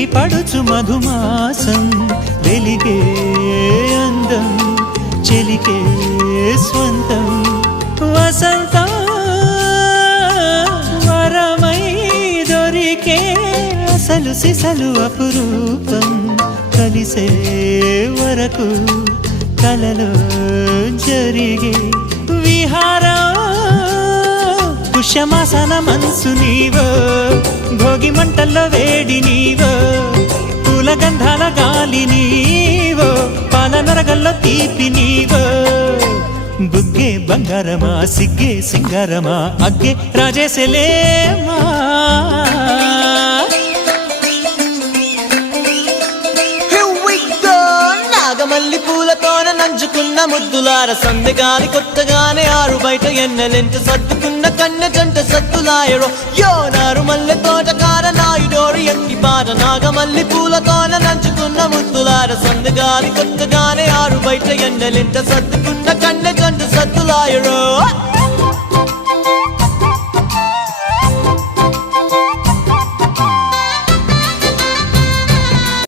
విప్పి పడుచు మధుమాసం వెలిగే అందం చెలికే స్వంతం వసంతం వరమై దొరికే అసలు సిసలు అపురూపం కలిసే వరకు కలలో జరిగే విహారం పుష్యమాసన మనసు నీవో భోగి మంటల్లో వేడి నీవో పూల గంధాల గాలి నీవో పాల నరగల్లో తీపి నీవో బుగ్గే బంగారమా సిగ్గే సింగారమా అగ్గే రాజేసెలేమా మల్లి పూలతోన నంచుకున్న ముద్దులార సందెగాలి కొత్తగానే ఆరు బయట ఎన్నెలెంట సర్దుకున్న కన్న జంట సత్తులాయరో యో నారు మల్లె తోటకార నాయుడోరు ఎట్టి పాట నాగమల్లి పూలతోన నంచుకున్న ముద్దులార సందెగాలి కొత్తగానే ఆరు బయట ఎన్నెలెంట సర్దుకున్న కన్న జంట సత్తులాయరో